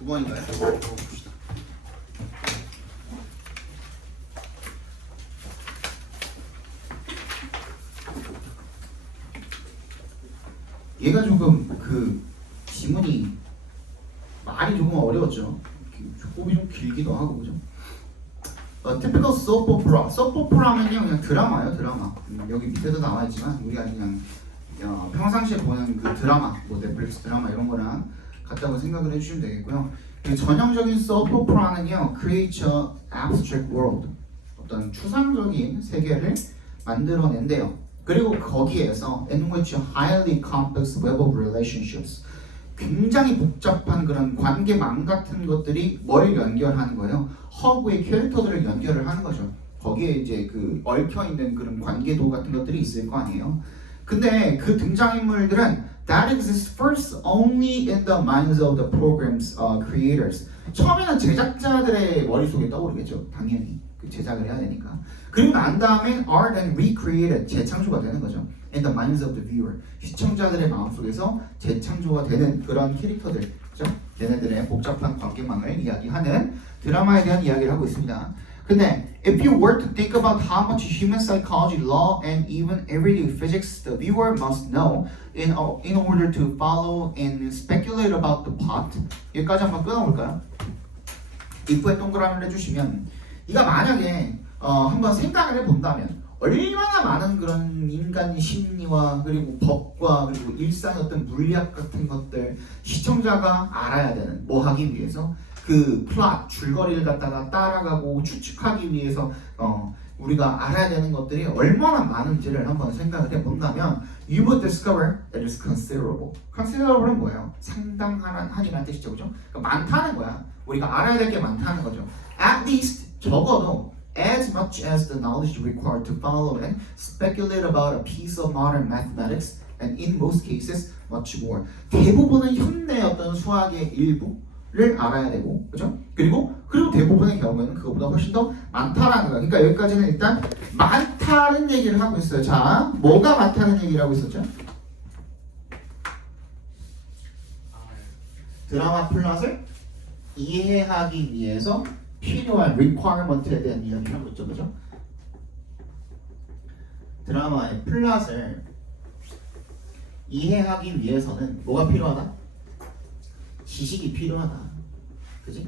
9번인가요? 봅시다. 얘가 조금 그 지문이 말이 조금 어려웠죠. 호흡이 좀 길기도 하고 그죠? typical soap opera. soap opera면요 그냥 드라마예요, 드라마. 여기 밑에도 나와 있지만 우리가 그냥 평상시에 보는 그 드라마, 뭐 넷플릭스 드라마 이런 거랑 같다고 생각을 해주시면 되겠고요. 그 전형적인 soap opera는요, create a abstract world, 어떤 추상적인 세계를 만들어낸대요. 그리고 거기에서 in which a highly complex web of relationships, 굉장히 복잡한 그런 관계망 같은 것들이 뭘 연결하는 거예요? 허브의 캐릭터들을 연결을 하는 거죠. 거기에 이제 그 얽혀 있는 그런 관계도 같은 것들이 있을 거 아니에요. 근데 그 등장인물들은 that exists first only in the minds of the program's creators. 처음에는 제작자들의 머릿속에 떠오르겠죠. 당연히 그 제작을 해야 되니까. 그리고 난 다음에 are then recreated, 재창조가 되는 거죠. in the minds of the viewer, 시청자들의 마음속에서 재창조가 되는 그런 캐릭터들, 그죠? 걔네들의 복잡한 관계망을 이야기하는 드라마에 대한 이야기를 하고 있습니다. 근데 if you were to think about how much human psychology, law, and even everyday physics the viewer must know in order to follow and speculate about the plot, 여기까지 한번 끊어볼까요? if에 동그라미를 해주시면, 이가 만약에 한번 생각을 해본다면 얼마나 많은 그런 인간 심리와 그리고 법과 그리고 일상의 어떤 물리학 같은 것들 시청자가 알아야 되는, 뭐 하기 위해서 그 플롯, 줄거리를 갖다가 따라가고 추측하기 위해서 우리가 알아야 되는 것들이 얼마나 많은지를 한번 생각을 해본다면 you would discover that it's considerable. considerable은 뭐예요? 상당한이라는 뜻이죠, 그죠? 그러니까 많다는 거야. 우리가 알아야 될 게 많다는 거죠. At least 적어도 as much as the knowledge required to follow and speculate about a piece of modern mathematics, and in most cases much more. 대부분은 현대 어떤 수학의 일부를 알아야 되고, 그죠? 그리고 대부분의 경우에는 그거보다 훨씬 더 많다라는 거야. 그러니까 여기까지는 일단 많다는 얘기를 하고 있어요. 자, 뭐가 많다는 얘기를 하고 있었죠? 드라마 플롯을 이해하기 위해서 필요한 requirement에 대한 이야기를 하고 있죠, 그죠? 드라마의 플롯을 이해하기 위해서는 뭐가 필요하다? 지식이 필요하다, 그지?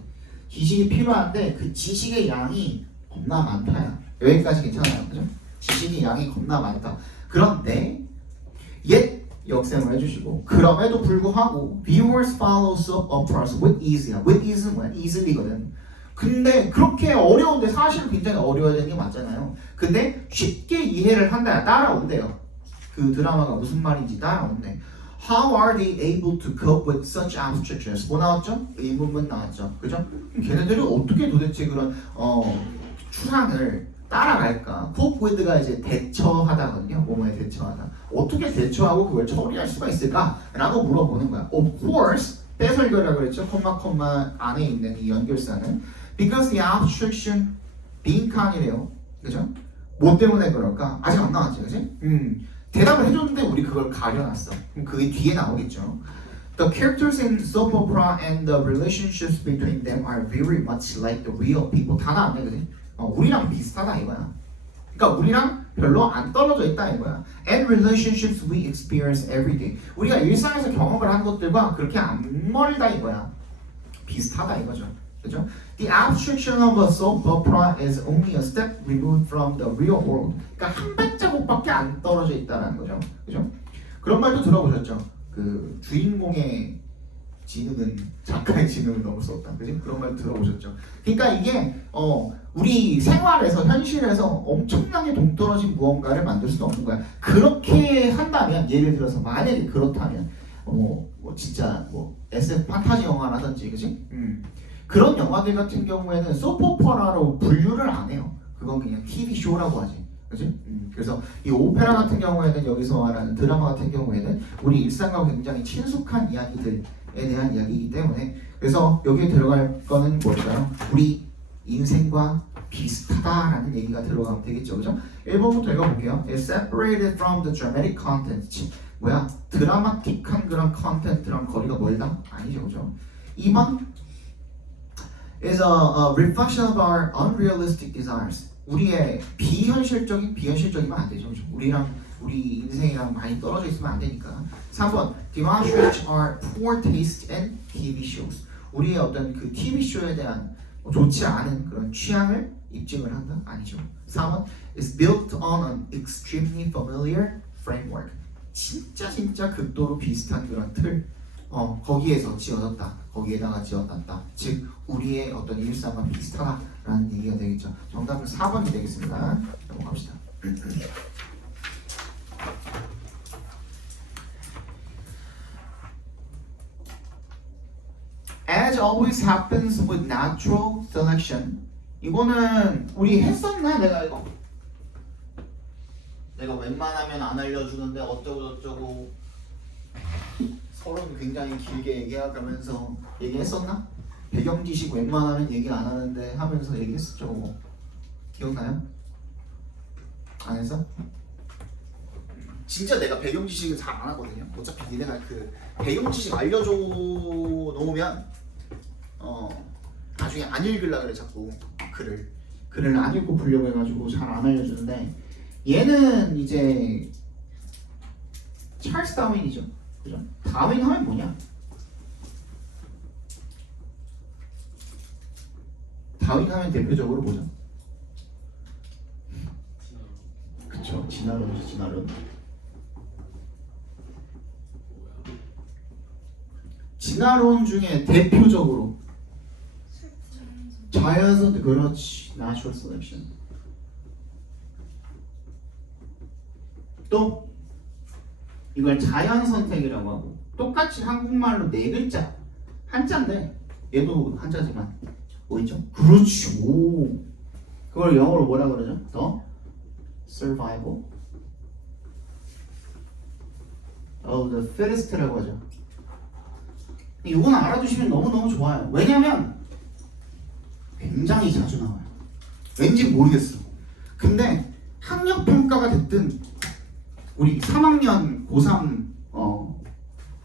지식이 필요한데 그 지식의 양이 겁나 많다야. 여기까지 괜찮아요, 그죠? 지식의 양이 겁나 많다. 그런데 yet 역sem을 해주시고, 그럼에도 불구하고 viewers follow soap operas with ease야. with ease는 뭐야? easily거든. 근데 그렇게 어려운데, 사실은 굉장히 어려워야 되는 게 맞잖아요. 근데 쉽게 이해를 한다, 따라온대요. 그 드라마가 무슨 말인지 따라온대. How are they able to cope with such abstractions? 뭐 나왔죠? 의문문 나왔죠, 그죠? 걔네들이 어떻게 도대체 그런 추상을 따라갈까? cope with가 이제 대처하다거든요. 뭐뭐에 대처하다. 어떻게 대처하고 그걸 처리할 수가 있을까? 라고 물어보는 거야. Of course, 빼설교라고 그랬죠. 콤마 안에 있는 이 연결사는 because the abstraction 빈칸이래요, 그죠? 뭐 때문에 그럴까? 아직 안 나왔지, 그지? 대답을 해줬는데 우리 그걸 가려놨어. 그럼 그게 뒤에 나오겠죠. The characters in soap opera and the relationships between them are very much like the real people. 다 나왔네, 그지? 우리랑 비슷하다 이거야. 그러니까 우리랑 별로 안 떨어져 있다 이거야. And relationships we experience every day. 우리가 일상에서 경험을 한 것들과 그렇게 안 멀다 이거야. 비슷하다 이거죠, 그죠? The abstraction of a soap opera is only a step removed from the real world. 그러니까 한 발자국밖에 안 떨어져 있다는 거죠, 그죠? 그런 말도 들어보셨죠? 그 주인공의 지능은 작가의 지능을 넘을 수 없다, 그지? 그런 말 들어보셨죠? 그러니까 이게 우리 생활에서, 현실에서 엄청나게 동떨어진 무언가를 만들 수는 없는 거야. 그렇게 한다면, 예를 들어서 만약에 그렇다면 뭐 진짜 뭐 SF 판타지 영화라든지, 그지? 그런 영화들 같은 경우에는 소프오페라로 분류를 안 해요. 그건 그냥 TV 쇼라고 하지, 그지? 그래서 이 오페라 같은 경우에는, 여기서 말하는 드라마 같은 경우에는 우리 일상과 굉장히 친숙한 이야기들에 대한 이야기이기 때문에, 그래서 여기에 들어갈 거는 뭘까요? 우리 인생과 비슷하다라는 얘기가 들어가면 되겠죠, 그죠? 1번부터 읽어볼게요. It's separated from the dramatic content. 뭐야? 드라마틱한 그런 컨텐츠랑 거리가 멀다? 아니죠, 그죠? 2번 is a reflection of our unrealistic desires. 우리의 비현실적이면 안 되죠. 그렇죠? 우리 인생이랑 많이 떨어져 있으면 안 되니까. 3번 demonstrate our poor taste in TV shows. 우리의 어떤 그 TV 쇼에 대한 좋지 않은 그런 취향을 입증을 한다? 아니죠. 4번 is built on an extremely familiar framework. 진짜 극도로 비슷한 그런 틀 거기에서 지어졌다. 거기에다가 지어놨다. 즉 우리의 어떤 일상과 비슷하다라는 얘기가 되겠죠. 정답은 4번이 되겠습니다. 넘어갑시다. As always happens with natural selection. 이거는 우리 했었나? 내가 웬만하면 안 알려주는데 어쩌고 저쩌고 서론 굉장히 길게 얘기하면서 얘기했었나? 배경 지식 웬만하면 얘기 안 하는데 하면서 얘기했었죠. 기억나요? 안 했어? 진짜 내가 배경 지식은 잘 안 하거든요. 어차피 니네가 그 배경 지식 알려줘 놓으면 나중에 안 읽으려고 그래 자꾸 글을 안 읽고 보려고 해가지고 잘 안 알려주는데 얘는 이제 찰스 다윈이죠. 그죠? 다윈 하면 뭐냐? 다윈 하면 대표적으로 뭐죠? 그쵸, 진화론이죠. 진화론. 진화론 중에 대표적으로 자연선 그렇지, natural selection. 또 이걸 자연 선택이라고 하고 똑같이 한국말로 네 글자 한자인데 얘도 한자지만 뭐 있죠? 그렇지. 오. 그걸 영어로 뭐라 그러죠? The survival of the fittest라고 하죠. 이건 알아두시면 너무너무 좋아요. 왜냐면 굉장히 자주 나와요. 왠지 모르겠어. 근데 학력평가가 됐든 우리 3학년 고3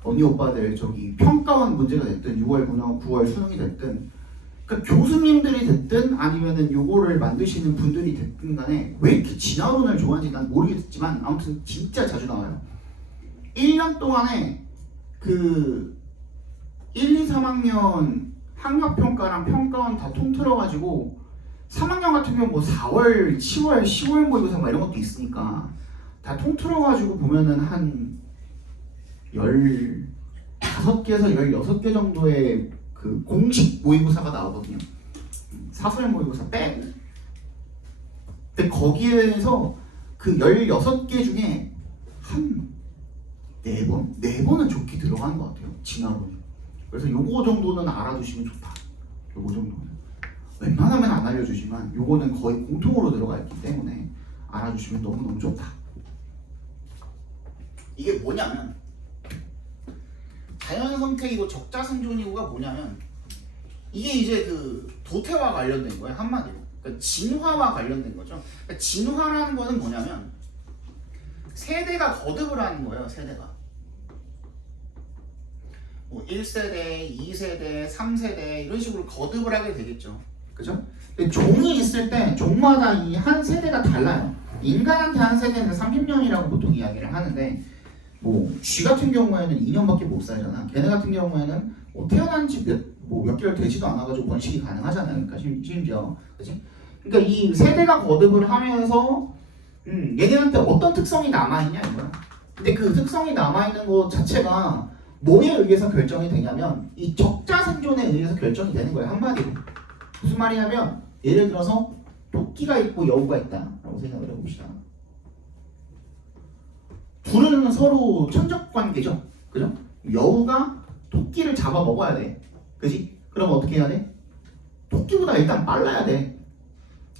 언니 오빠들 저기 평가원 문제가 됐든 6월 군원 9월 수능이 됐든 그러니까 교수님들이 됐든 아니면은 요거를 만드시는 분들이 됐든 간에 왜 이렇게 진화론을 좋아하는지 난 모르겠지만 아무튼 진짜 자주 나와요. 1년 동안에 그 1, 2, 3학년 학력평가랑 평가원 다 통틀어가지고 3학년 같은 경우 뭐 4월, 7월, 10월 모의고사 막 이런 것도 있으니까 다 통틀어가지고 보면은 한 15개에서 16개 정도의 그 공식 모의고사가 나오거든요. 사설 모의고사 빼고. 근데 거기에서 그 16개 중에 한 4번은 좋게 들어가는 것 같아요. 진화론이. 그래서 요거 정도는 알아두시면 좋다. 요거 정도는. 웬만하면 안 알려주지만 요거는 거의 공통으로 들어가 있기 때문에 알아주시면 너무너무 좋다. 이게 뭐냐면 자연선택이고 적자생존이고가 뭐냐면 이게 이제 그 도태와 관련된 거예요. 한마디로. 그러니까 진화와 관련된 거죠. 그러니까 진화라는 거는 뭐냐면 세대가 거듭을 하는 거예요. 세대가. 뭐 1세대, 2세대, 3세대 이런 식으로 거듭을 하게 되겠죠. 그죠? 종이 있을 때 종마다 이 한 세대가 달라요. 인간한테 한 세대는 30년이라고 보통 이야기를 하는데 뭐 쥐 같은 경우에는 2년밖에 못 살잖아. 걔네 같은 경우에는 뭐 태어난 지 몇 개월 되지도 않아가지고 번식이 가능하잖아요. 그러니까 심지어, 그렇지? 그러니까 이 세대가 거듭을 하면서 얘네한테 어떤 특성이 남아있냐 이거야. 근데 그 특성이 남아있는 것 자체가 뭐에 의해서 결정이 되냐면 이 적자생존에 의해서 결정이 되는 거예요. 한마디로. 무슨 말이냐면 예를 들어서 토끼가 있고 여우가 있다라고 생각을 해봅시다. 둘은 서로 천적 관계죠. 그죠? 여우가 토끼를 잡아 먹어야 돼. 그지? 그럼 어떻게 해야 돼? 토끼보다 일단 빨라야 돼.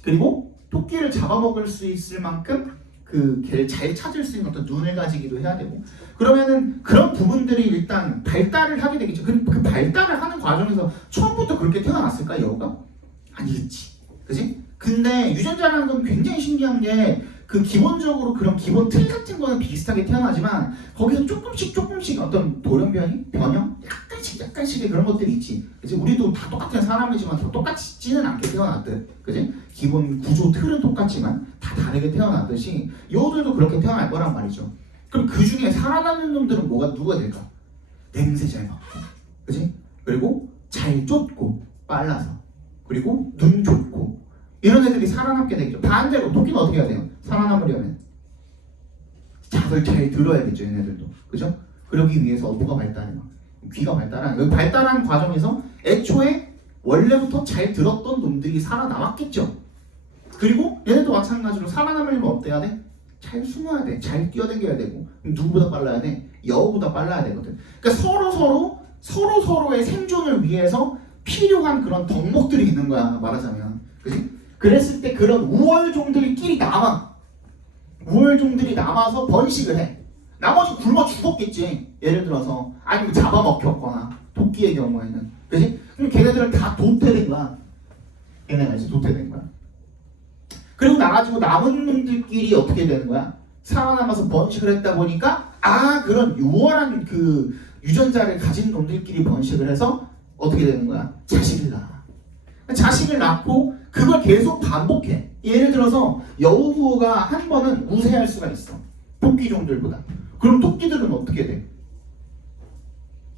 그리고 토끼를 잡아먹을 수 있을 만큼 그 걔를 잘 찾을 수 있는 어떤 눈을 가지기도 해야 되고 그러면은 그런 부분들이 일단 발달을 하게 되겠죠. 그 발달을 하는 과정에서 처음부터 그렇게 태어났을까 여우가? 아니겠지. 그지? 근데 유전자라는 건 굉장히 신기한 게 그 기본적으로 그런 기본 틀 같은 거는 비슷하게 태어나지만 거기서 조금씩 어떤 돌연변이, 변형, 약간씩의 그런 것들이 있지. 그치? 우리도 다 똑같은 사람이지만 다 똑같지는 않게 태어났듯, 그지? 기본 구조 틀은 똑같지만 다 다르게 태어났듯이 여우들도 그렇게 태어날 거란 말이죠. 그럼 그 중에 살아남는 놈들은 누가 될까? 냄새 잘 맡고, 그지? 그리고 잘 쫓고 빨라서, 그리고 눈 좋고 이런 애들이 살아남게 되겠죠. 반대로 토끼는 어떻게 해야 돼요? 살아남으려면 짝을 잘 들어야겠죠, 얘네들도. 그죠? 그러기 위해서 뭐가 발달해요? 귀가 발달하는, 여기 발달하는 과정에서 애초에 원래부터 잘 들었던 놈들이 살아남았겠죠. 그리고 얘네도 마찬가지로 살아남으려면 어때야 돼? 잘 숨어야 돼. 잘 뛰어다녀야 되고. 그럼 누구보다 빨라야 돼? 여우보다 빨라야 되거든. 그러니까 서로의 생존을 위해서 필요한 그런 덕목들이 있는 거야, 말하자면. 그치? 그랬을 때 그런 우월종들끼리 우월종들이 남아서 번식을 해. 나머지 굶어 죽었겠지. 예를 들어서 아니면 잡아먹혔거나 토끼의 경우에는, 그지? 그럼 걔네들은 다 도태된 거야. 얘네가 이제 도태된 거야. 그리고 나가지고 남은 놈들끼리 어떻게 되는 거야? 살아남아서 번식을 했다 보니까 그런 우월한 그 유전자를 가진 놈들끼리 번식을 해서 어떻게 되는 거야? 자식을 낳아. 자식을 낳고 그걸 계속 반복해. 예를 들어서 여우가 한 번은 우세할 수가 있어. 토끼종들보다. 그럼 토끼들은 어떻게 돼?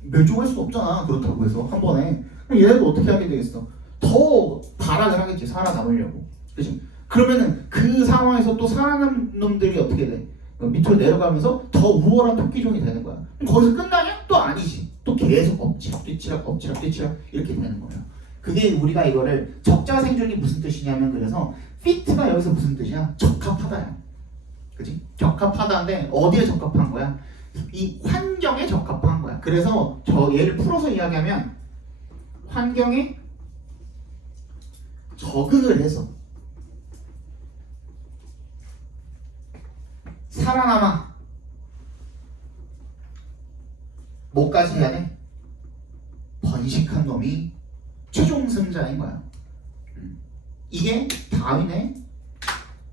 멸종할 수 없잖아. 그렇다고 해서 한 번에. 그럼 얘네도 어떻게 하게 되겠어? 더 발악을 하겠지. 살아남으려고. 그치? 그러면은 그 상황에서 또 살아남은 놈들이 어떻게 돼? 밑으로 내려가면서 더 우월한 토끼종이 되는 거야. 그럼 거기서 끝나냐? 또 아니지. 또 계속 엎치락 이렇게 되는 거예요. 그게 우리가 이거를 적자 생존이 무슨 뜻이냐면, 그래서 fit가 여기서 무슨 뜻이야? 적합하다야. 그지? 적합하다인데 어디에 적합한 거야? 이 환경에 적합한 거야. 그래서 저 얘를 풀어서 이야기하면 환경에 적응을 해서 살아남아. 뭐까지 해야 돼? 번식한 놈이 최종 승자인 거야. 이게 다윈의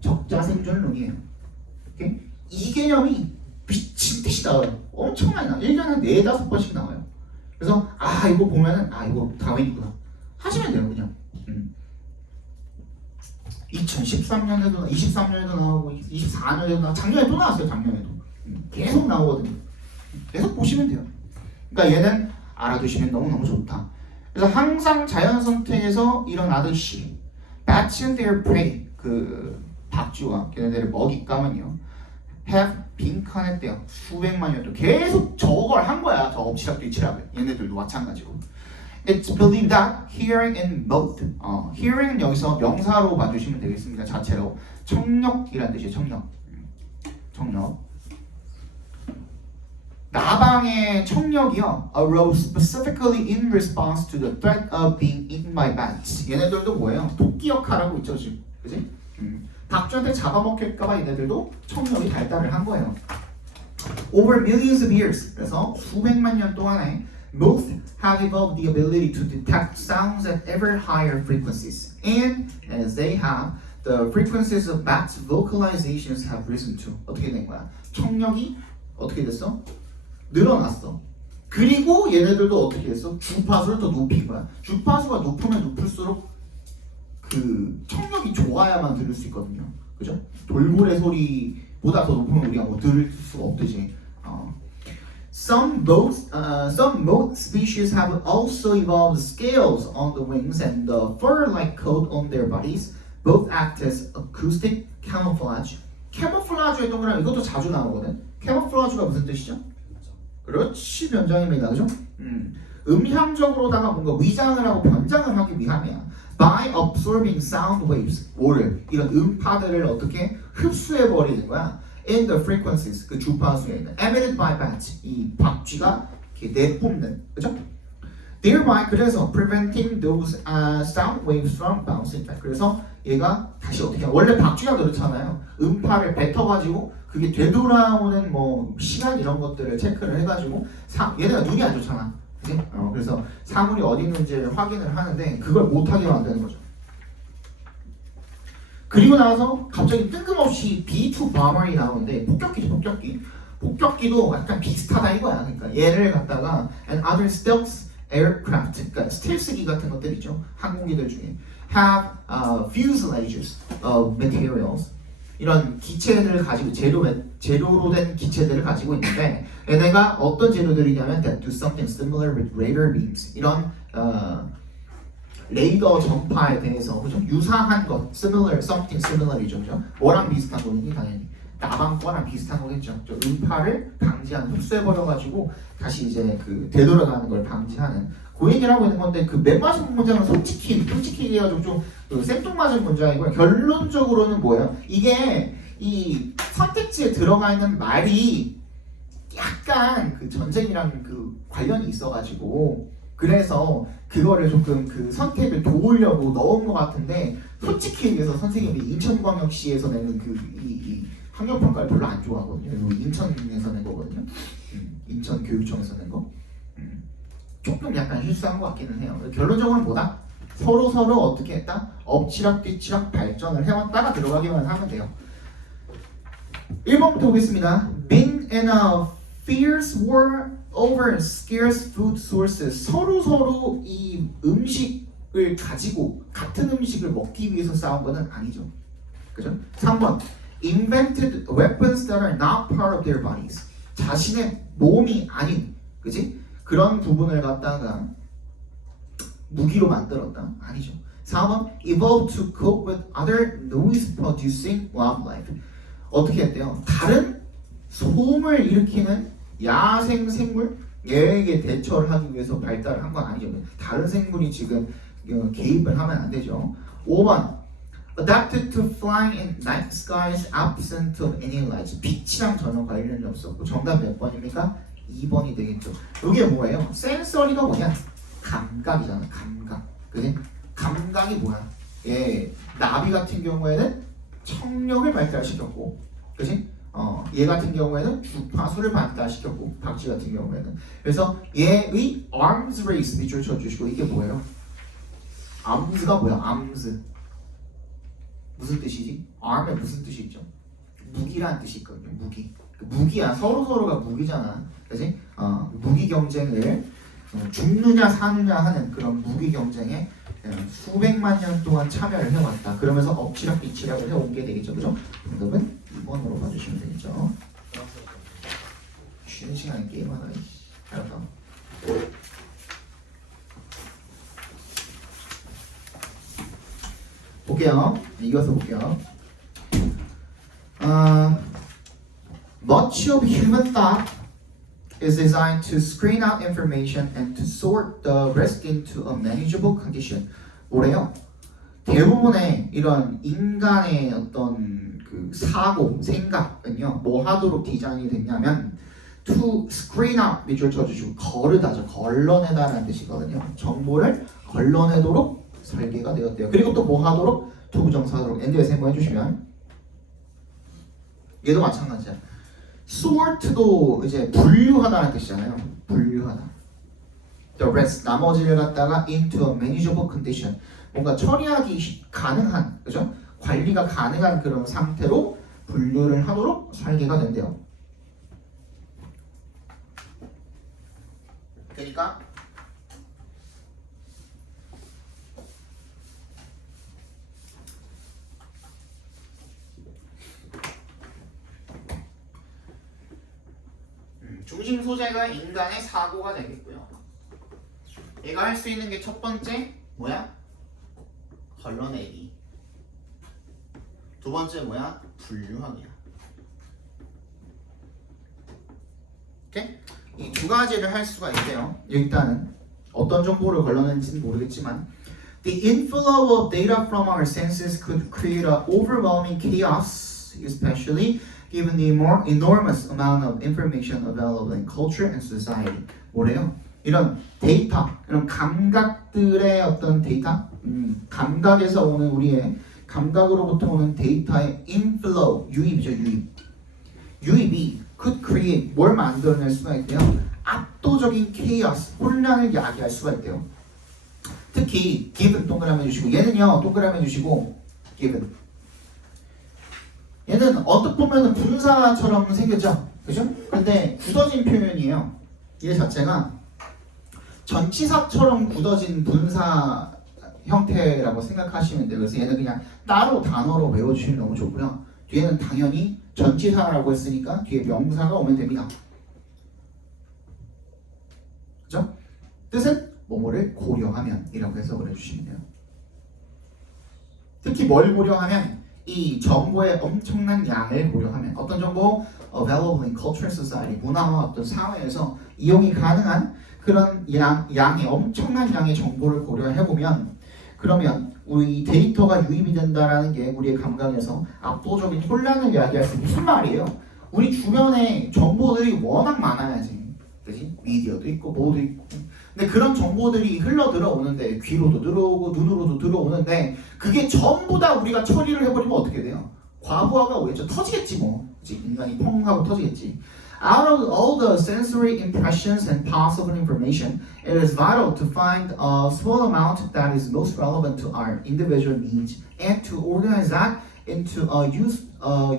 적자생존론이에요. 이 개념이 미친 듯이 나와요. 엄청 많이 나와요. 1년에 한 4-5번씩 나와요. 그래서 이거 보면은 이거 다윈이구나 하시면 돼요. 그냥 2013년에도 23년에도 나오고 24년에도 나오고 작년에 또 나왔어요. 작년에도 계속 나오거든요. 계속 보시면 돼요. 그러니까 얘는 알아두시면 너무너무 좋다. 그래서 항상 자연 선택에서 일어나던 시 bats and their prey, 그 박쥐와 걔네들의 먹잇감은요 have 빈칸했대요. 수백만 년 동안 계속 저걸 한 거야. 저 엎치락뒤치락을. 얘네들도 마찬가지고. It's believed that hearing in both. hearing은 여기서 명사로 봐주시면 되겠습니다. 자체로 청력이라는 뜻이에요. 청력. 나방의 청력이요 arose specifically in response to the threat of being eaten by bats. 얘네들도 뭐예요? 토끼 역할하고 있죠 지금. 그지? 박쥐한테 잡아먹힐까봐 얘네들도 청력이 발달을 한 거예요. Over millions of years. 그래서 수백만 년 동안에 both have evolved the ability to detect sounds at ever higher frequencies. And as they have, the frequencies of bats' vocalizations have risen to. 어떻게 된 거야? 청력이 어떻게 됐어? 늘어났어. 그리고 얘네들도 어떻게 했어? 주파수를 더 높인 거야. 주파수가 높으면 높을수록 그 청력이 좋아야만 들을 수 있거든요. 그죠? 돌고래 소리보다 더 높으면 우리가 뭐 들을 수가 없듯이. Some moth species have also evolved scales on the wings and the fur-like coat on their bodies. Both act as acoustic camouflage. 캐모플라주의 동그라미 이것도 자주 나오거든. 캐모플라주가 무슨 뜻이죠? 그렇지, 변장입니다. 그죠? 음향적으로다가 뭔가 위장을 하고 변장을 하기 위함이야. By absorbing sound waves, 이런 음파들을 어떻게 흡수해버리는 거야. In the frequencies, 그 주파수에 있는 emitted by bats, 이 박쥐가 이렇게 내뿜는, 그죠? Thereby, 그래서 preventing those sound waves from bouncing back. 그래서 얘가 다시 어떻게 원래 박쥐가 그렇잖아요. 음파를 뱉어가지고 그게 되돌아오는 뭐 시간 이런 것들을 체크를 해가지고 얘네가 눈이 안 좋잖아. 그치? 그래서 사물이 어디 있는지를 확인을 하는데 그걸 못하게 만드는 거죠. 그리고 나서 갑자기 뜬금없이 B2 bomber이 나오는데 폭격기죠, 폭격기. 폭격기도 약간 비슷하다 이거야. 그러니까 얘를 갖다가 and other stealth aircraft, 그러니까 스텔스기 같은 것들 있죠. 항공기들 중에 have fuselages of materials. 이런 기체들을 가지고 재료로 된 기체들을 가지고 있는데 얘네가 어떤 재료들이냐면 that do something similar with radar beams. 이런 레이더 전파에 대해서 그죠? 유사한 것, similar, something similar이죠, 그죠? 뭐랑 비슷한 거니 당연히 나방 거랑 비슷한 거겠죠. 저 음파를 방지하는 흡수해버려가지고 다시 이제 그 되돌아가는 걸 방지하는 그 얘기를 하고 있는 건데 그 맨 마지막 문장은 솔직히 해가지고 좀 생뚱맞은 문장이고요. 결론적으로는 뭐예요? 이게 이 선택지에 들어가 있는 말이 약간 그 전쟁이랑 그 관련이 있어가지고 그래서 그거를 조금 그 선택을 도우려고 넣은 것 같은데 솔직히 얘기해서 선생님이 인천광역시에서 내는 이 환경평가를 별로 안 좋아하거든요. 이거 인천에서 낸 거거든요. 인천교육청에서 낸 거. 조금 약간 실수한 것 같기는 해요. 결론적으로는 뭐다? 서로 어떻게 했다? 엎치락 뒤치락 발전을 해왔다가 들어가기만 하면 돼요. 1번부터 보겠습니다. Been in a fierce war over scarce food sources. 서로 이 음식을 가지고 같은 음식을 먹기 위해서 싸운 것은 아니죠. 그죠? 3번. Invented weapons that are not part of their bodies. 자신의 몸이 아닌, 그지? 그런 부분을 갖다가 무기로 만들었다. 아니죠. 4번. Evolved to cope with other noise-producing wildlife. 어떻게 했대요? 다른 소음을 일으키는 야생 생물 얘에게 대처를 하기 위해서 발달을 한 건 아니죠. 다른 생물이 지금 개입을 하면 안 되죠. 5번. Adapted to flying in night skies absent of any lights. 빛이랑 전혀 관련이 없었고 정답 몇 번입니까? 2번이 되겠죠. 이게 뭐예요? 센서리가 뭐냐? 감각이잖아. 감각. 그지? 감각이 뭐야? 예, 나비 같은 경우에는 청력을 발달시켰고, 그지? 얘 같은 경우에는 주파수를 발달시켰고, 박쥐 같은 경우에는. 그래서 얘의 arms race 밑줄 쳐주시고 이게 뭐예요? arms가 뭐야? arms. 무슨 뜻이지? arm에 무슨 뜻이 있죠? 무기라는 뜻이 있거든요. 무기. 무기야. 서로가 무기잖아. 그지? 무기 경쟁을 죽느냐 사느냐 하는 그런 무기 경쟁에 수백만 년 동안 참여를 해왔다. 그러면서 엎치락 뒤치락을 해온 게 되겠죠. 그죠? 정답은 2번으로 봐주시면 되겠죠. 쉬는 시간에 게임하나. 잘한다. 볼게요. 이어서 볼게요. Much of human thought is designed to screen out information and to sort the rest into a manageable condition. 뭐래요? 대부분의 이런 인간의 어떤 그 사고, 생각은요, 뭐 하도록 디자인이 됐냐면 to screen out 밑줄 쳐주시고 거르다죠. 걸러내다라는 뜻이거든요. 정보를 걸러내도록 설계가 되었대요. 그리고 또 뭐 하도록? 투부정사하도록. 엔드에서 한번 해주시면 얘도 마찬가지야. sort도 이제 분류하다는 뜻이잖아요. 분류하다. The rest, 나머지를 갖다가 into a manageable condition. 뭔가 처리하기 가능한, 그죠? 관리가 가능한 그런 상태로 분류를 하도록 설계가 된대요. 그러니까 중심 소재가 인간의 사고가 되겠고요. 얘가 할 수 있는 게 첫 번째 뭐야? 걸러내기. 두 번째 뭐야? 분류하기야. 오케이? 이 두 가지를 할 수가 있대요. 일단은 어떤 정보를 걸러내는지는 모르겠지만 The inflow of data from our senses could create an overwhelming chaos, especially given the more enormous amount of information available in culture and society. 뭐래요? 이런 데이터, 이런 감각들의 어떤 데이터, 감각에서 오는 우리의 감각으로부터 오는 데이터의 inflow, 유입이죠, 유입이 could create, 뭘 만들어낼 수가 있대요? 압도적인 chaos, 혼란을 야기할 수가 있대요. 특히 given 동그라미 해주시고 얘는요 동그라미 해주시고 given 얘는 어떻게 보면 분사처럼 생겼죠, 그죠? 근데 굳어진 표현이에요. 얘 자체가 전치사처럼 굳어진 분사 형태라고 생각하시면 돼요. 그래서 얘는 그냥 따로 단어로 외워주시면 너무 좋고요. 뒤에는 당연히 전치사라고 했으니까 뒤에 명사가 오면 됩니다. 그죠? 뜻은 뭐뭐를 고려하면 이라고 해석을 해주시면 돼요. 특히 뭘 고려하면 이 정보의 엄청난 양을 고려하면 어떤 정보? Available in cultural society, 문화와 어떤 사회에서 이용이 가능한 그런 양의 엄청난 양의 정보를 고려해보면 그러면 우리 데이터가 유입이 된다라는 게 우리의 감각에서 압도적인 혼란을 이야기할 수 무슨 말이에요? 우리 주변에 정보들이 워낙 많아야지, 그지? 미디어도 있고 뭐도 있고. 근데 그런 정보들이 흘러 들어오는데 귀로도 들어오고 눈으로도 들어오는데 그게 전부 다 우리가 처리를 해버리면 어떻게 돼요? 과부하가 오겠죠. 터지겠지 뭐. 그치? 인간이 펑 하고 터지겠지. Out of all the sensory impressions and possible information, it is vital to find a small amount that is most relevant to our individual needs and to organize that into a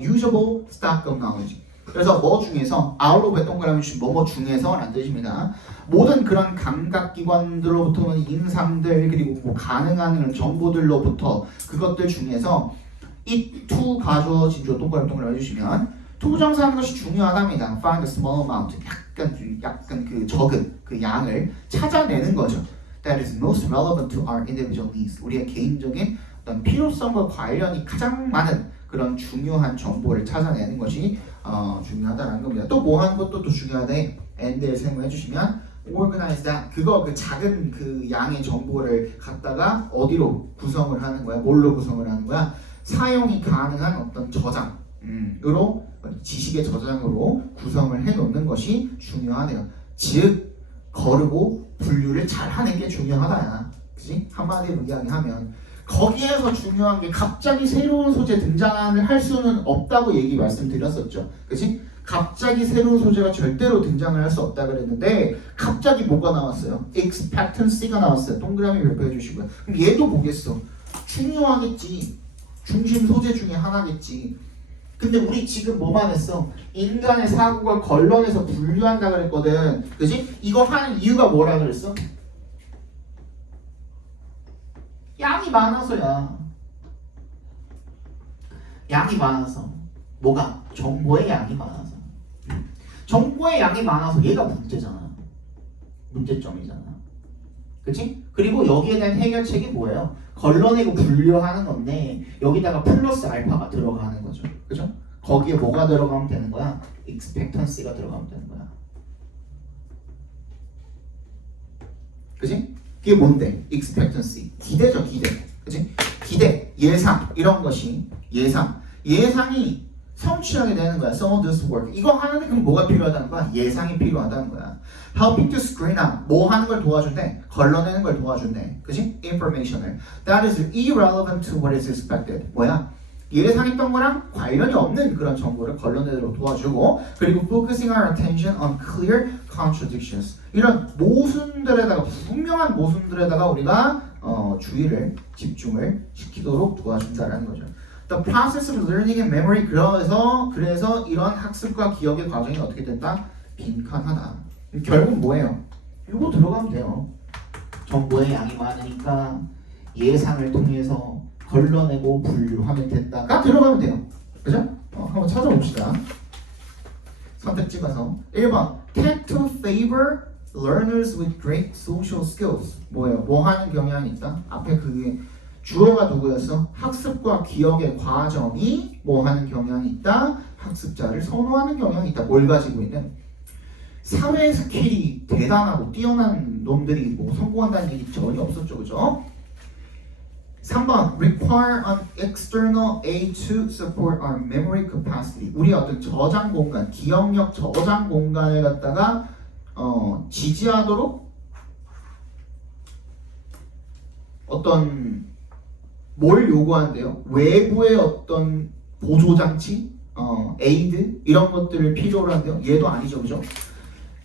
usable stock of knowledge. 그래서 뭐 중에서 out of에 동그라미 주신 뭐뭐 중에서 라는 뜻입니다. 모든 그런 감각기관들로부터는 인상들 그리고 뭐 가능한 그런 정보들로부터 그것들 중에서 이 to 가주어진 조 동그라미 해주시면 투부정사하는 것이 중요하답니다. Find a small amount, 약간 그 적은 그 양을 찾아내는 거죠. That is most relevant to our individual needs. 우리의 개인적인 어떤 필요성과 관련이 가장 많은 그런 중요한 정보를 찾아내는 것이 중요하다는 겁니다. 또 뭐 하는 것도 또 중요하대. and를 사용해 주시면 organize that. 그거 그 작은 그 양의 정보를 갖다가 어디로 구성을 하는 거야? 뭘로 구성을 하는 거야? 사용이 가능한 어떤 저장으로 지식의 저장으로 구성을 해놓는 것이 중요하네요. 즉 거르고 분류를 잘하는 게 중요하다야. 그지? 한마디로 이야기하면 거기에서 중요한 게 갑자기 새로운 소재 등장을 할 수는 없다고 말씀드렸었죠. 그지? 갑자기 새로운 소재가 절대로 등장을 할 수 없다 그랬는데 갑자기 뭐가 나왔어요? expectancy가 나왔어요. 동그라미 별표해 주시고요. 그럼 얘도 보겠어. 중요하겠지. 중심 소재 중에 하나겠지. 근데 우리 지금 뭐만 했어? 인간의 사고가 걸러내서 분류한다 그랬거든. 그지? 이거 하는 이유가 뭐라 그랬어? 양이 많아서야. 양이 많아서. 뭐가? 정보의 양이 많아서. 정보의 양이 많아서 얘가 문제잖아. 문제점이잖아. 그치? 그리고 여기에 대한 해결책이 뭐예요? 걸러내고 분류하는 건데 여기다가 플러스 알파가 들어가는 거죠. 그죠? 거기에 뭐가 들어가면 되는 거야? expectancy가 들어가면 되는 거야. 그지? 그게 뭔데? expectancy. 기대죠, 기대. 그지? 기대, 예상 이런 것이 예상이 성취하게 되는 거야. Some of this work. 이거 하는데 그럼 뭐가 필요하다는 거야? 예상이 필요하다는 거야. Helping to screen out. 뭐 하는 걸 도와준대? 걸러내는 걸 도와준대. 그치? Information을. That is irrelevant to what is expected. 뭐야? 예상했던 거랑 관련이 없는 그런 정보를 걸러내도록 도와주고 그리고 focusing our attention on clear contradictions. 이런 모순들에다가 분명한 모순들에다가 우리가 주의를 집중을 시키도록 도와준다는 거죠. The process of learning and memory. 그래서 이런 학습과 기억의 과정이 어떻게 된다? 빈칸하다. 결국 뭐예요? 이거 들어가면 돼요. 정보의 양이 많으니까 예상을 통해서 걸러내고 분류하면 된다가 들어가면 돼요. 그죠? 한번 찾아봅시다. 선택 찍어서 1번 tend to favor learners with great social skills. 뭐예요? 뭐 하는 경향이 있다? 앞에 그게 주어가 누구였어? 학습과 기억의 과정이 뭐 하는 경향이 있다? 학습자를 선호하는 경향이 있다. 뭘 가지고 있는? 사회 스킬이 대단하고 뛰어난 놈들이 뭐 성공한다는 얘기 전혀 없었죠. 그죠? 3번 require an external aid to support our memory capacity. 우리 어떤 저장 공간, 기억력 저장 공간을 갖다가 지지하도록 어떤 뭘 요구한대요? 외부의 어떤 보조 장치, 에이드 이런 것들을 필요로 한대요. 얘도 아니죠, 그죠?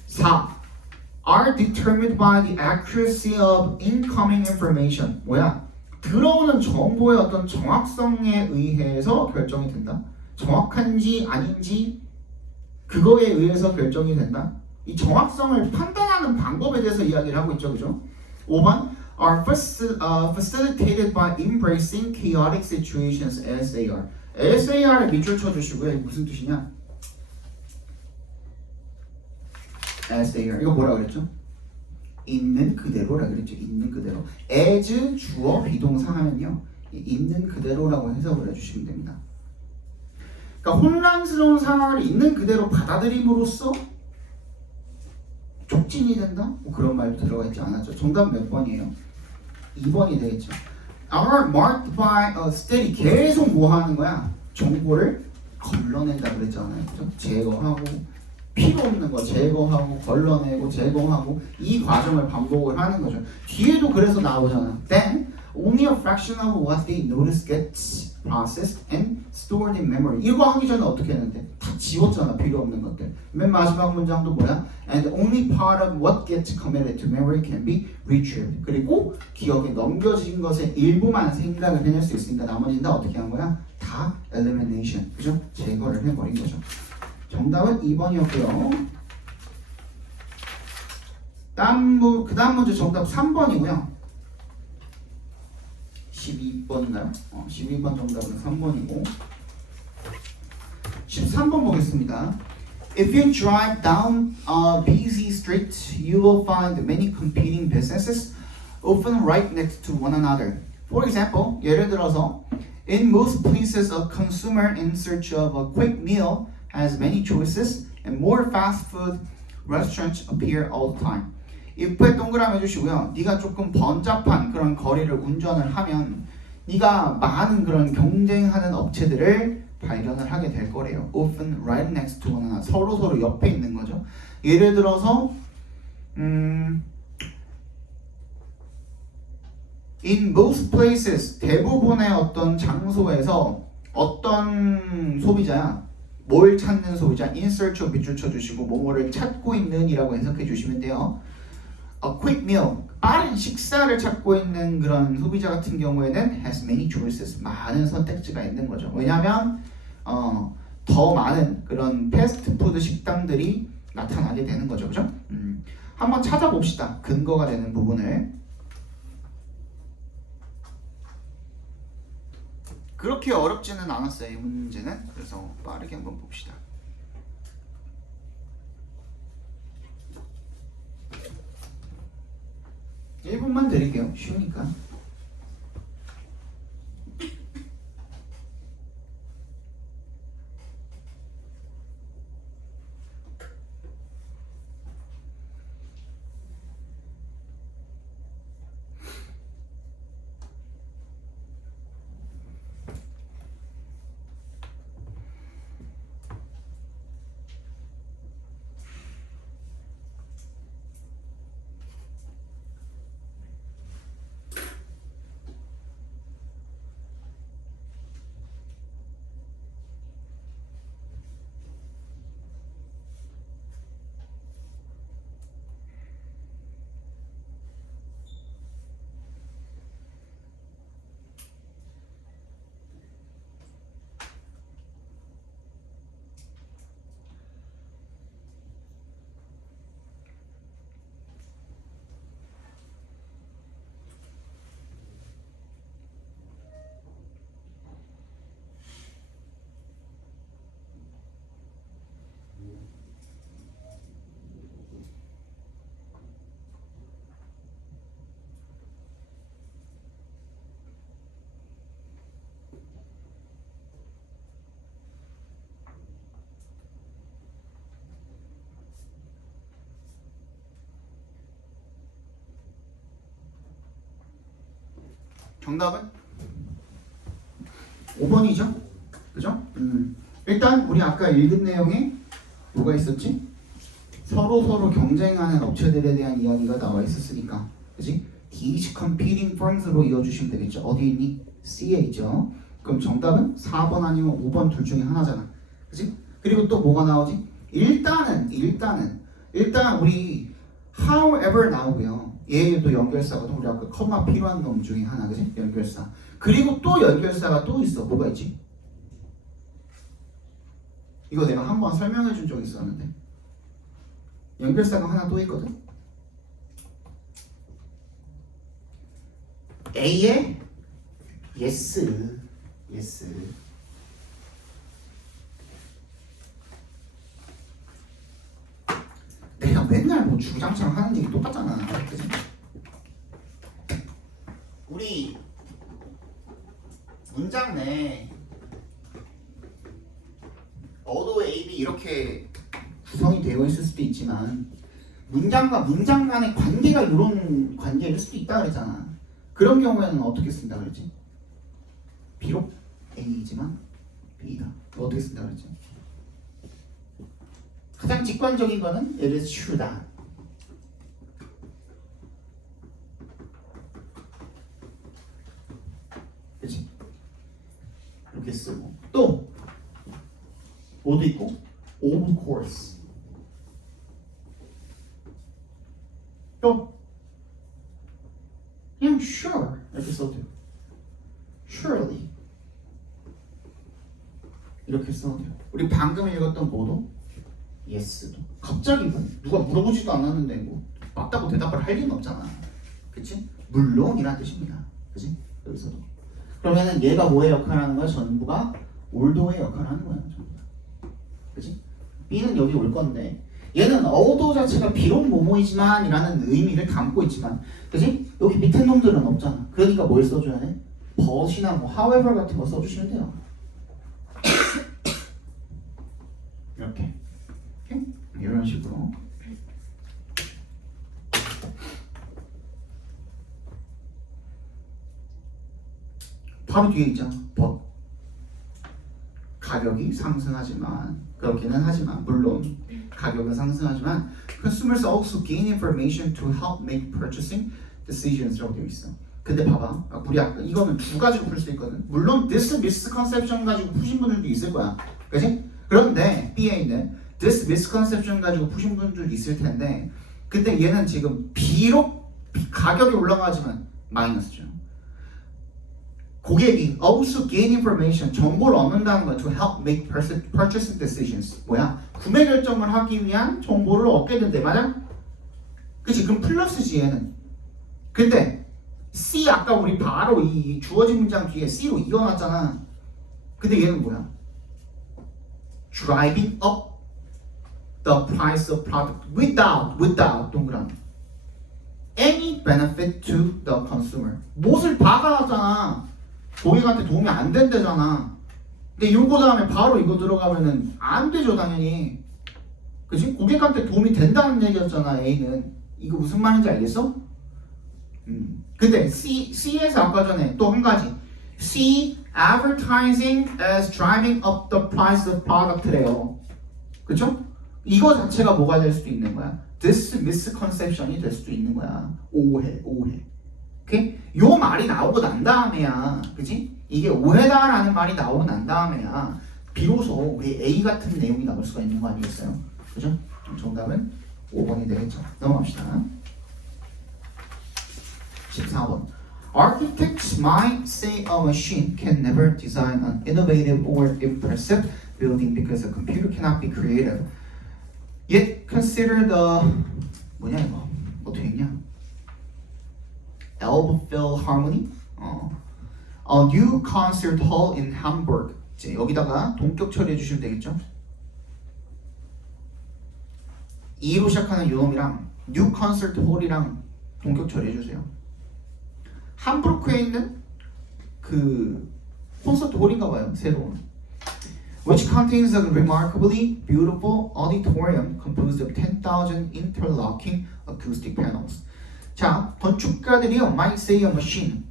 4. Are determined by the accuracy of incoming information. 뭐야? 들어오는 정보의 어떤 정확성에 의해서 결정이 된다. 정확한지 아닌지 그거에 의해서 결정이 된다. 이 정확성을 판단하는 방법에 대해서 이야기를 하고 있죠, 그죠? 5번 are facilitated by embracing chaotic situations as they are. as they are에 밑줄 쳐주시고요. 이게 무슨 뜻이냐? as they are. 이거 뭐라 그랬죠? 있는 그대로라 그랬죠. 있는 그대로. as 주어 비동사 하면요. 있는 그대로라고 해석을 해주시면 됩니다. 그러니까 혼란스러운 상황을 있는 그대로 받아들임으로써 촉진이 된다? 뭐 그런 말도 들어가 있지 않았죠. 정답 몇 번이에요? 2번이 되겠죠. are marked by a steady. 계속 뭐 하는 거야? 정보를 걸러낸다 그랬잖아요. 그렇죠? 제거하고 필요 없는 거 제거하고 걸러내고 제거하고 이 과정을 반복을 하는 거죠. 뒤에도 그래서 나오잖아. Then only a fraction of what they notice gets processed and stored in memory. 이거 하기 전에 어떻게 했는데? 다 지웠잖아. 필요 없는 것들. 맨 마지막 문장도 뭐야? And only part of what gets committed to memory can be retrieved. 그리고 기억에 넘겨진 것의 일부만 생각을 해낼 수 있으니까 나머지는 다 어떻게 한 거야? 다 elimination. 그죠? 제거를 해버린 거죠. 정답은 2번이었고요. 그 다음 문제 정답 3번이고요. 12번인가요? 12번 정답은 3번이고 13번 보겠습니다. If you drive down a busy street, you will find many competing businesses, often right next to one another. For example, 예를 들어서 in most places, a consumer in search of a quick meal has many choices, and more fast food restaurants appear all the time. if에 동그라미 해주시고요. 네가 조금 번잡한 그런 거리를 운전을 하면 네가 많은 그런 경쟁하는 업체들을 발견을 하게 될 거래요. Often right next to one another. 서로 옆에 있는 거죠. 예를 들어서 in most places 대부분의 어떤 장소에서 어떤 소비자야? 뭘 찾는 소비자? in search of 밑줄 쳐주시고 뭐뭐를 찾고 있는 이라고 해석해 주시면 돼요. A quick meal, 빠른 식사를 찾고 있는 그런 소비자 같은 경우에는 has many choices, 많은 선택지가 있는 거죠. 왜냐하면 더 많은 그런 패스트푸드 식당들이 나타나게 되는 거죠, 그죠? 한번 찾아봅시다. 근거가 되는 부분을. 그렇게 어렵지는 않았어요, 이 문제는. 그래서 빠르게 한번 봅시다. (1분만) 드릴게요. 쉬우니까. 정답은 5번이죠? 그죠? 일단 우리 아까 읽은 내용에 뭐가 있었지? 서로 경쟁하는 업체들에 대한 이야기가 나와 있었으니까, 그지? These competing firms로 이어주시면 되겠죠. 어디 있니? C에 있죠. 그럼 정답은 4번 아니면 5번 둘 중에 하나잖아, 그지? 그리고 또 뭐가 나오지? 일단 우리 however 나오고요. 얘도 연결사거든. 우리 아까 컴마 필요한 놈 중에 하나, 그지? 연결사. 그리고 또 연결사가 또 있어. 뭐가 있지? 이거 내가 한 번 설명해 준 적이 있었는데 연결사가 하나 또 있거든. A의 yes, yes. 내가 맨날 뭐 주장처럼 하는 얘기 똑같잖아. 그치? 우리 문장 내 어도 A, B 이렇게 구성이 되어 있을 수도 있지만 문장과 문장 간의 관계가 이런 관계일 수도 있다 그랬잖아. 그런 경우에는 어떻게 쓴다 그랬지? 비록 A이지만 B다. 어떻게 쓴다 그랬지? 가장 직관적인 거는 it is true that. 그치? 이렇게 쓰고 또 뭐도 있고 of course 또 그냥 sure 이렇게 써도 돼요. surely 이렇게 써도 돼요. 우리 방금 읽었던 뭐도 yes도 갑자기 뭐 누가 물어보지도 않았는데 뭐 맞다고 대답을 할 리는 없잖아. 그치? 물론이란 뜻입니다. 그치? 여기서도 그러면은 얘가 뭐의 역할을 하는 거야? 전부가 올도의 역할을 하는 거야. 전부 다. 그치? B는 여기 올 건데 얘는 어도 자체가 비록 뭐뭐이지만 이라는 의미를 담고 있지만 그치? 여기 밑에 놈들은 없잖아. 그러니까 뭘 써줘야 돼? but이나 뭐 however 같은 거 써주시면 돼요. 이렇게 이런 식으로 바로 뒤에 있잖아. but 가격이 상승하지만 그렇기는 하지만 물론 가격은 상승하지만 consumers also gain information to help make purchasing decisions라고 되어 있어. 근데 봐봐, 우리 아까 이거는 두 가지로 풀 수 있거든. 물론 this misconception 가지고 푸신 분들도 있을 거야, 그렇지? 그런데 B에 있는 this misconception 가지고 푸신 분들도 있을 텐데, 근데 얘는 지금 비록 가격이 올라가지만 마이너스죠. 고객이 also gain information, 정보를 얻는다는 거야. To help make purchasing decisions. 뭐야? 구매 결정을 하기 위한 정보를 얻게 된대. 맞아? 그치? 그럼 플러스지 얘는. 근데 C 아까 우리 바로 이 주어진 문장 뒤에 C로 이어놨잖아. 근데 얘는 뭐야? Driving up the price of product without 동그라미 any benefit to the consumer. 못을 박아놨잖아. 고객한테 도움이 안 된대잖아. 근데 요거 다음에 바로 이거 들어가면은 안 되죠, 당연히. 그치? 고객한테 도움이 된다는 얘기였잖아, A는. 이거 무슨 말인지 알겠어? 근데 C에서 아까 전에 또 한 가지. C advertising as driving up the price of product래요. 그쵸? 이거 자체가 뭐가 될 수도 있는 거야? This misconception이 될 수도 있는 거야. 오해. 오케이? 요 말이 나오고 난 다음에야, 그치? 이게 오해다라는 말이 나오고 난 다음에야 비로소 우리 A 같은 내용이 나올 수가 있는 거 아니겠어요? 그죠? 정답은 5번이 되겠죠. 넘어갑시다. 14번. Architects might say a machine can never design an innovative or impressive building because a computer cannot be creative. Yet consider the 뭐냐 이거? 어떻게 읽냐? Elbphilharmonie, a new concert hall in Hamburg. 이제 여기다가 동격 처리해 주시면 되겠죠? E로 시작하는 요놈이랑 new concert hall이랑 동격 처리해 주세요. 함부르크에 있는 그 콘서트 홀인가 봐요. 새로운. Which contains a remarkably beautiful auditorium composed of 10,000 interlocking acoustic panels. 자, 건축가들이요, might say a machine.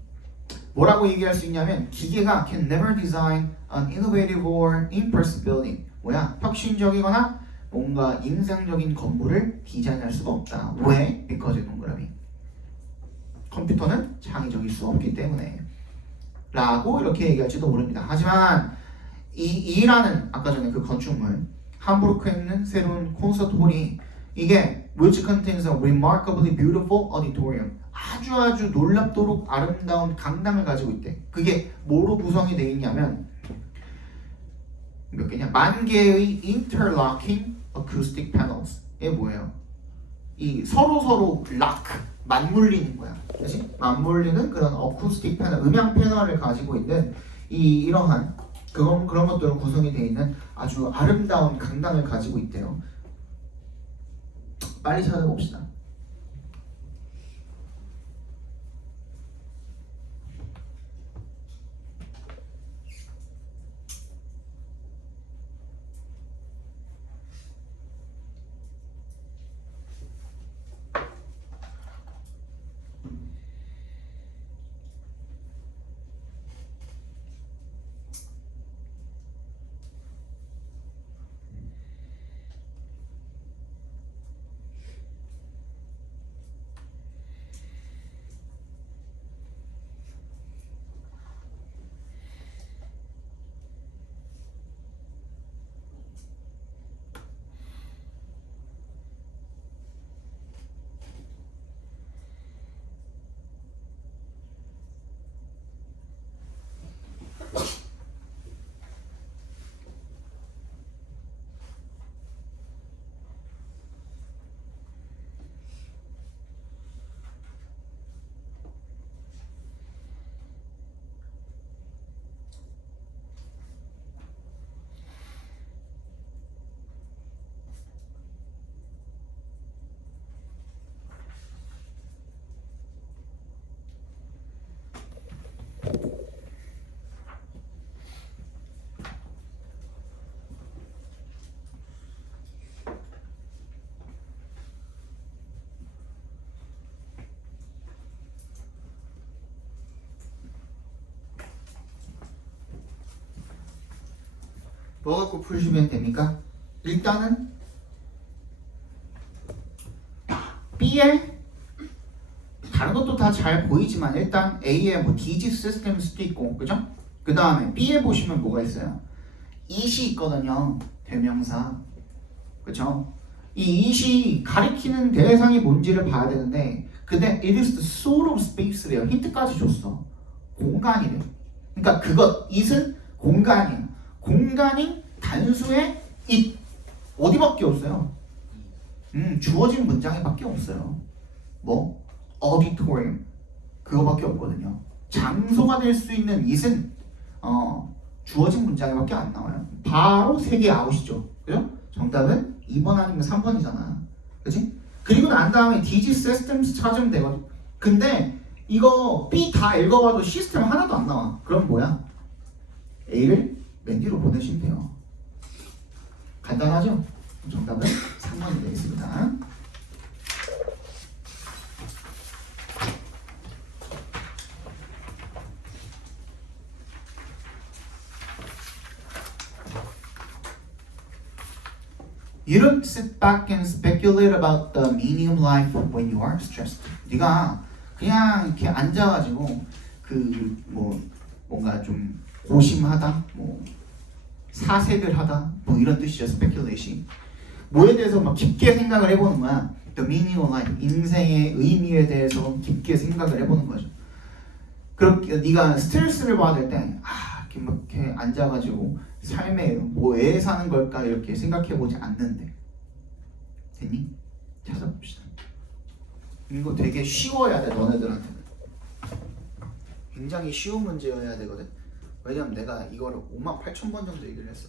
뭐라고 얘기할 수 있냐면 기계가 can never design an innovative or impressive building. 뭐야? 혁신적이거나 뭔가 인상적인 건물을 디자인할 수가 없다. 왜? Because 동그라미. 컴퓨터는 창의적일 수 없기 때문에 라고 이렇게 얘기할지도 모릅니다. 하지만 이라는 아까 전에 그 건축물 함부르크에 있는 새로운 콘서트 홀이 이게 which contains a remarkably beautiful auditorium. 아주 놀랍도록 아름다운 강당을 가지고 있대. 그게 뭐로 구성이 되어 있냐면 몇 개냐? 10,000개의 interlocking acoustic panels. 이게 뭐예요? 이 서로 맞물리는 거야. 그렇지? 맞물리는 그런 어쿠스틱 패널, 음향 패널을 가지고 있는 이러한 그런 것들로 구성이 되어 있는 아주 아름다운 강당을 가지고 있대요. 빨리 찾아봅시다. 뭐 갖고 풀시면 됩니까? 일단은 B에 다른 것도 다 잘 보이지만 일단 A에 뭐 DG 시스템일 수도 있고, 그죠? 그 다음에 B에 보시면 뭐가 있어요? it이 있거든요. 대명사. 그쵸? 이 it이 가리키는 대상이 뭔지를 봐야 되는데, 근데 it is the sort of space래요. 힌트까지 줬어. 공간이래. 그러니까 it은 공간이야. 공간이 단수의 it. 어디밖에 없어요? 주어진 문장에 밖에 없어요. 뭐? auditorium. 그거밖에 없거든요. 장소가 될 수 있는 it은 주어진 문장에 밖에 안 나와요. 바로 3개 아웃이죠. 그죠? 정답은 2번 아니면 3번이잖아. 그치? 그리고 난 다음에 DG systems 찾으면 되거든. 근데 이거 B 다 읽어봐도 시스템 하나도 안 나와. 그럼 뭐야? A를 맨 뒤로 보내시면 돼요. 간단하죠? 정답은 3번이 되겠습니다. You don't sit back and speculate about the meaning of life when you are stressed. 네가 그냥 이렇게 앉아가지고 뭔가 좀 고심하다, 사색을 하다, 이런 뜻이죠. speculation. 뭐에 대해서 막 깊게 생각을 해보는 거야. The meaning of life, 인생의 의미에 대해서 깊게 생각을 해보는 거죠. 그렇게 네가 스트레스를 받을 때 이렇게 앉아가지고 삶에 왜 사는 걸까 이렇게 생각해보지 않는데. 됐니? 찾아봅시다. 이거 되게 쉬워야 돼, 너네들한테는. 굉장히 쉬운 문제여야 되거든. 왜냐면 내가 이거를 58,000번 정도 얘기를 했어.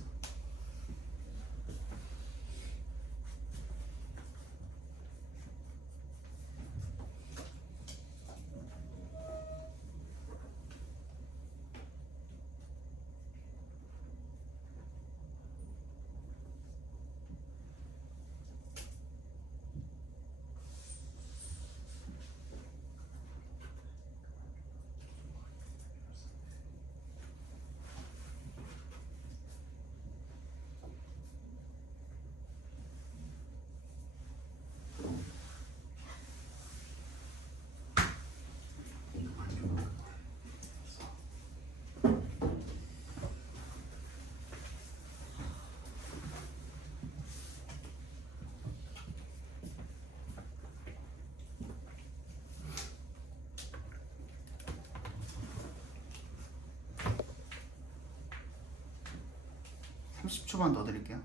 10초만 더 드릴게요.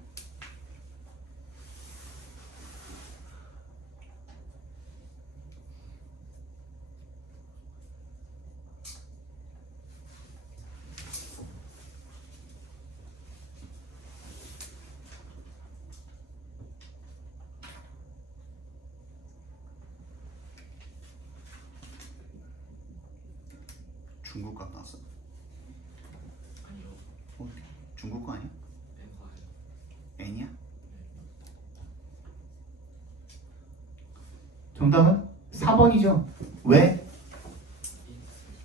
중국 거 나왔어? 아니요. 중국 거 아니야? 앵커예요. N이야? 정답은 4번이죠. 왜?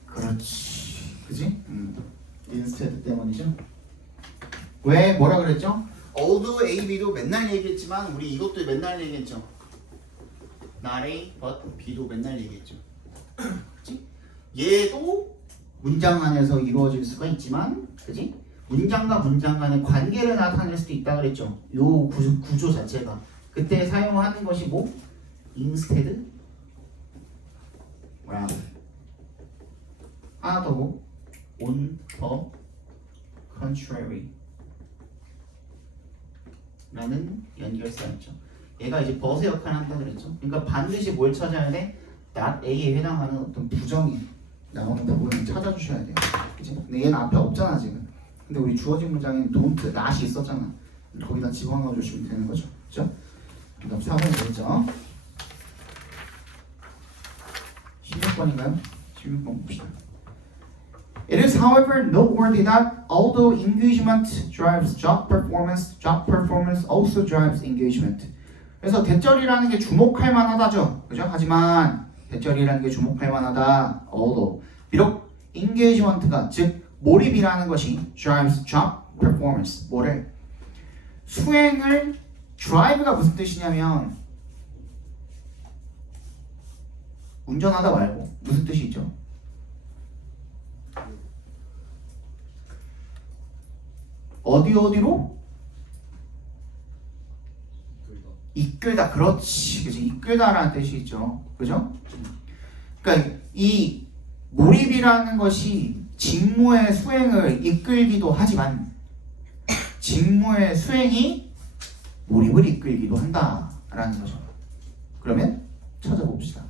그렇지. 그지? 인스테드 때문이죠. 왜 뭐라 그랬죠? O도 A, B도 맨날 얘기했지만 우리 이것도 맨날 얘기했죠. Not A, but B도 맨날 얘기했죠. 그치? 얘도 문장 안에서 이루어질 수가 있지만, 그지? 문장과 문장 간의 관계를 나타낼 수도 있다 그랬죠. 요 구조 자체가. 그때 사용하는 것이 뭐? instead, rather. 하나 더 뭐? on the contrary 라는 연결사 있죠. 얘가 이제 but의 역할을 한다 그랬죠. 그러니까 반드시 뭘 찾아야 돼? not A에 해당하는 어떤 부정이 나오는 부분을 찾아주셔야 돼요. 그치? 근데 얘는 앞에 없잖아 지금. 근데 우리 주어진 문장에 don't, not이 있었잖아. 거기다 집어넣어 주시면 되는 거죠. 그죠? 그다음 4번이 되겠죠? 16번인가요? 16번 봅시다. It is, however, noteworthy that although engagement drives job performance also drives engagement. 그래서 대절이라는 게 주목할 만하다죠. 그죠? 하지만 대절이라는 게 주목할 만하다. although 비록 engagement가 즉 몰입이라는 것이 drives job performance 뭐를 수행을 drive가 무슨 뜻이냐면 운전하다 말고 무슨 뜻이 있죠? 어디로? 이끌다. 그렇지. 그치? 이끌다라는 뜻이 있죠. 그죠? 그러니까 이 몰입이라는 것이 직무의 수행을 이끌기도 하지만 직무의 수행이 몰입을 이끌기도 한다라는 거죠. 그러면 찾아봅시다.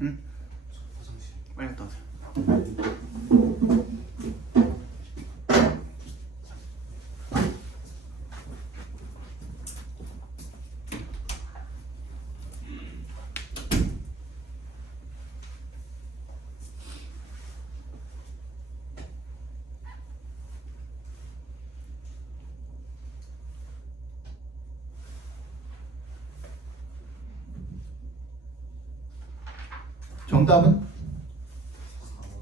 응? 화장실. 빨리 갔다 오세요. 정답은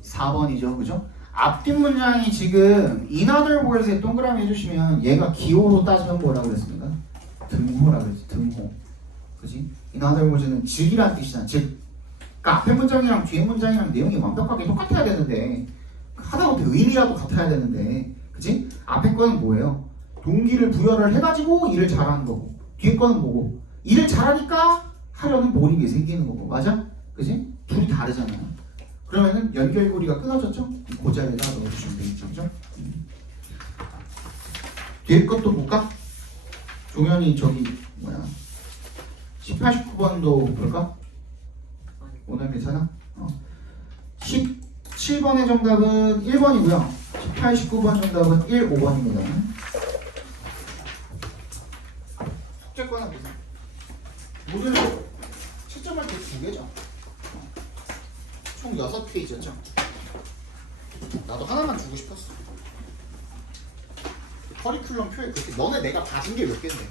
4번이죠. 그죠? 앞뒷 문장이 지금 in other words에 동그라미 해주시면 얘가 기호로 따지면 뭐라 그랬습니까? 등호라 그랬지. 등호. 그지? in other words는 즉이란 뜻이잖아. 즉. 그러니까 앞에 문장이랑 뒤에 문장이랑 내용이 완벽하게 똑같아야 되는데 하다못해 의미라도 같아야 되는데 그지? 앞에 거는 뭐예요? 동기를 부여를 해가지고 일을 잘하는 거고 뒤에 거는 뭐고 일을 잘하니까 하려는 몰입이 생기는 거고 맞아? 그지? 둘이 다르잖아요. 그러면은 연결고리가 끊어졌죠? 그 자리에다 넣어주시면 되겠죠, 그죠? 뒤에 것도 볼까? 종현이 저기 뭐야 18, 19번도 볼까? 오늘 괜찮아? 17번의 정답은 1번이고요 18, 19번 정답은 1, 5번입니다 숙제권은 보세요 모듈 채점할 때 2개죠 총 6페이지였죠 나도 하나만 주고 싶었어 커리큘럼 표에 그렇게 너네 내가 봐준 게 몇 개인데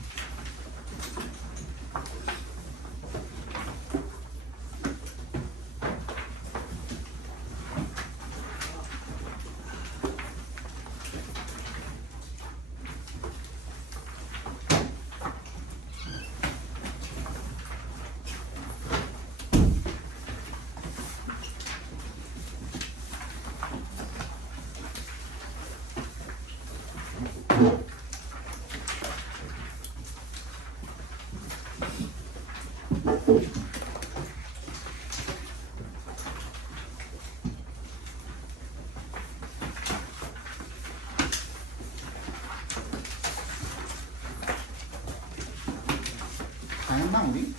다 했나 우리?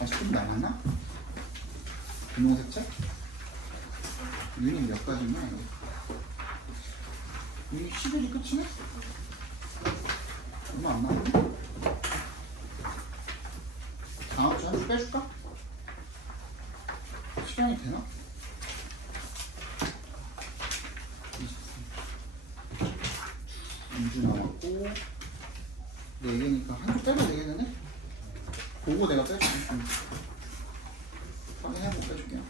아직 좀 남았나? 분홍색 책? 유닛 몇 가지냐 이거? 이게 10일이 끝이네? 얼마 안 남았네? 다음 주 한 주 빼줄까? 시간이 되나? 2주 남았고 4개니까 한 주 빼면 되겠네? 보고 내가 빼줄게 확인해보고 빼줄게요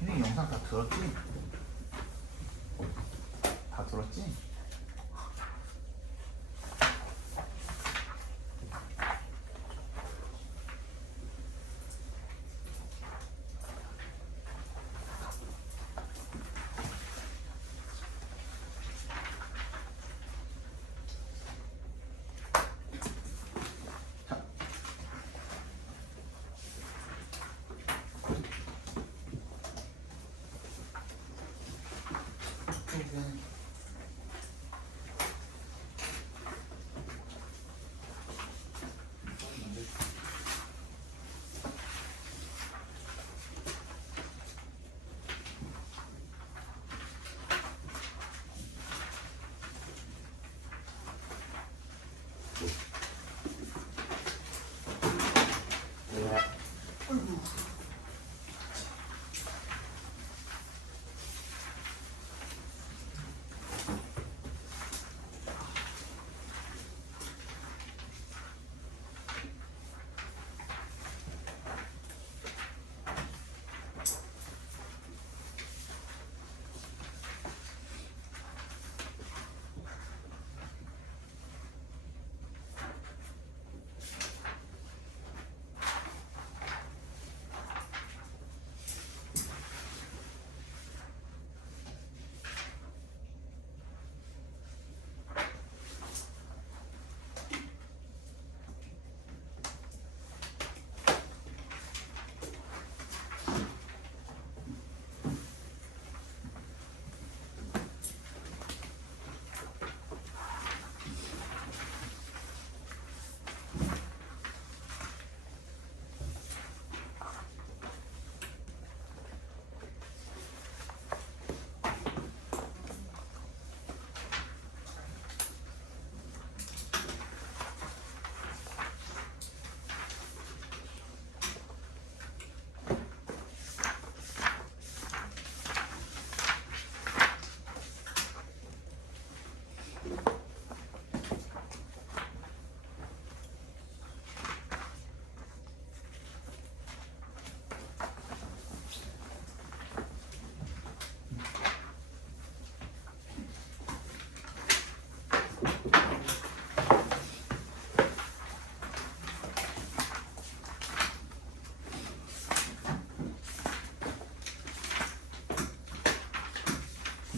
혜민이 영상 다 들었지? 다 들었지?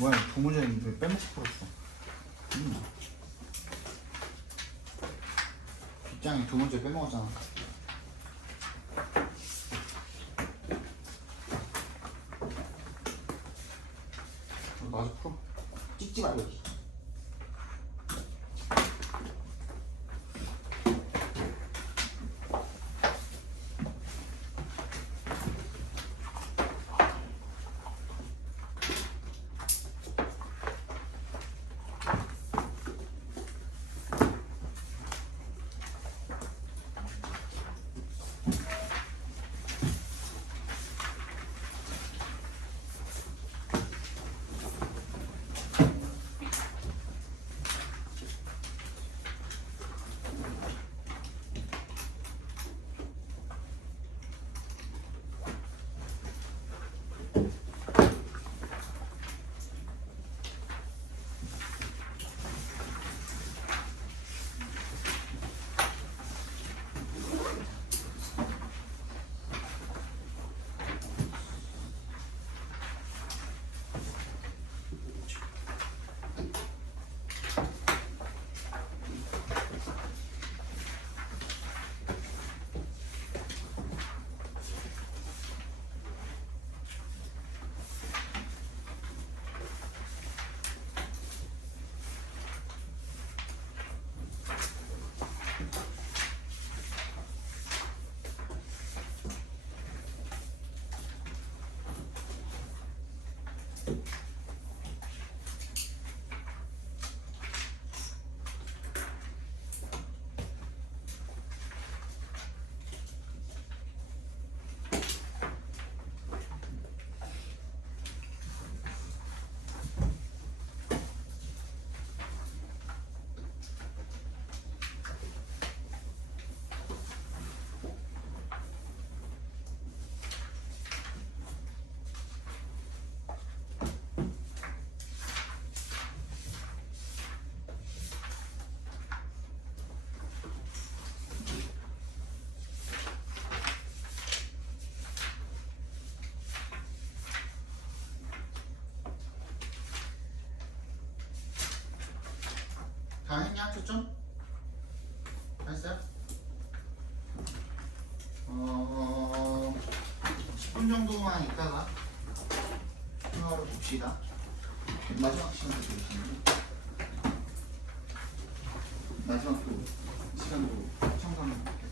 뭐야 두 문제는 왜 빼먹고 풀었어? 빗장이 두 문제 빼먹었잖아. 마저 풀어. 찍지 말고. 다 했냐? 초점? 했어요? 10분 정도만 있다가 통화를 봅시다. 마지막 시간도 되시는데 마지막 또 시간도 청소하면 좋겠어요.